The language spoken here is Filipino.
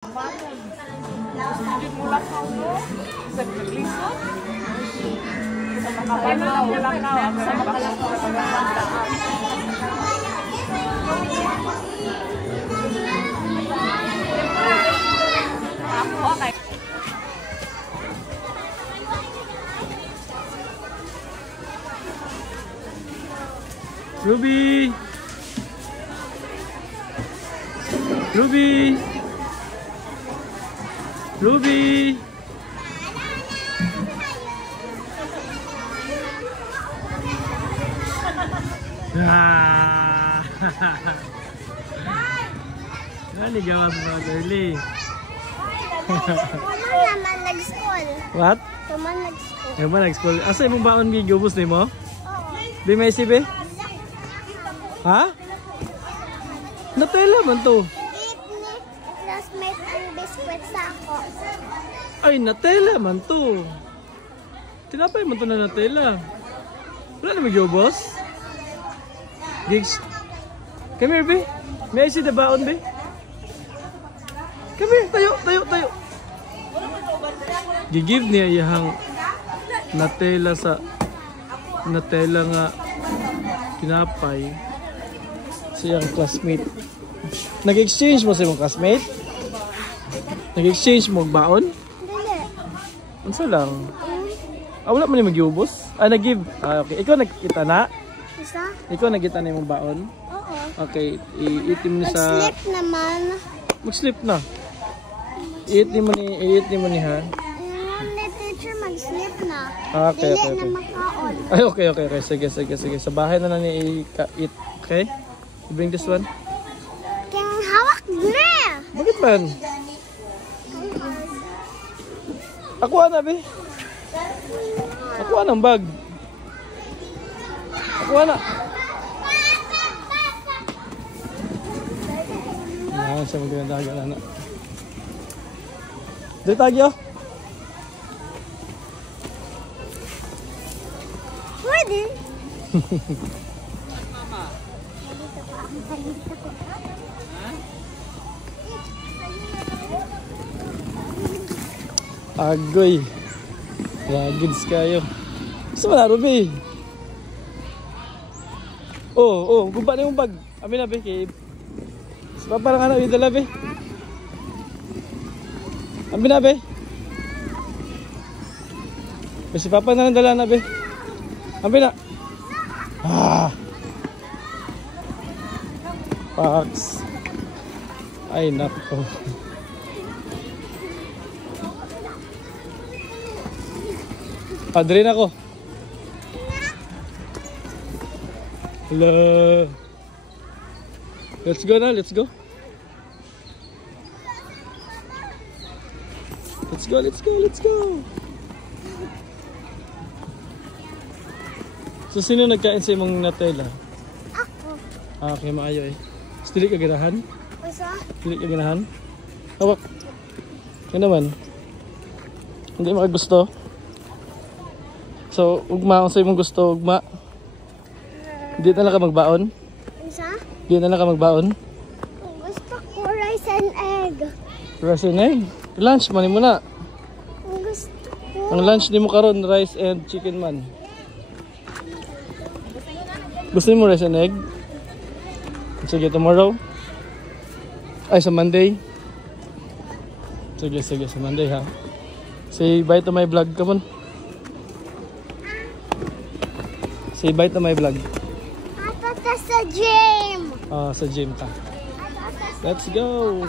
Sujud mula kau lo, segelisah. Sama kapan kau mula kau, sama kapan kau aku kayak Ruby. Ruby. Ruby. Ah. Ano gawa mo Girly? Tuman naman nag-school. What? Tuman nag-school. Tuman nag-school. Asa imong baon gi gubos nimo? Oo. Di may sibe? Ha? Natela man to. Eat ni classmate ang biskwit sa ako. Ay, natela man to. Tinapay man to na natela. Wala na magyobos? Gigs. Come here, be. May I see the baon, be? Come here, tayo, tayo, tayo. Gigive niya iyang natela sa natela nga tinapay sa iyang classmate. Nag-exchange mo sa iyong classmate? Nag-exchange mo baon? Dili. Unsa lang? Ah, wala man ni magyubos? Ah, nag-give. Ah, okay. Ikaw nagkita na? Isa? Ikaw nagkita na yung baon? Oo. Okay. I-eatin mo sa... Mag-slip naman. Mag-slip na. I-eatin mo ni ha? Ni teacher mag-slip na. Ah, okay, Dili okay, na okay. makaon. Ay, okay, okay, okay. Sige, sige, sige. Sa bahay na lang ni i-eat. Okay? You bring this one? Kaya hawak na! Bakit man? Ako na, be. Ako ng bag. Ako na. Yan, siya magandang na. Dito tagyo. Pwede. Agoy. Ragids kayo. Gusto mo na, Ruby? Oh, gumpa na yung bag. Amin na, be. Sa parang anak yung dala, be. Amin na, be. Si Papa na lang dala na, be. Amin na. Ah. Pax. Ay, nako. Padre na ako. Hello. Let's go na, let's go. Let's go, let's go, let's go. So, sino nagkain sa imong natela? Ako. Ah, okay, maayo eh. Stili ka ganahan? Usa? Stili ka ganahan? Hawak. Yan naman. Hindi makagusto. So, ugma kung sa imong gusto, ugma. Hindi na lang ka magbaon? Usa? Hindi na lang ka magbaon? Gusto ko rice and egg. Rice and egg? Lunch man mo na. Gusto ko. Ang lunch ni mo karon rice and chicken man. Gusto mo rice and egg? Sige, tomorrow? Ay, sa Monday? Sige, sige, sa Monday ha. Say bye to my vlog, come on. Say bye to my vlog. Papa, sa gym. Ah, sa gym ka. Let's go!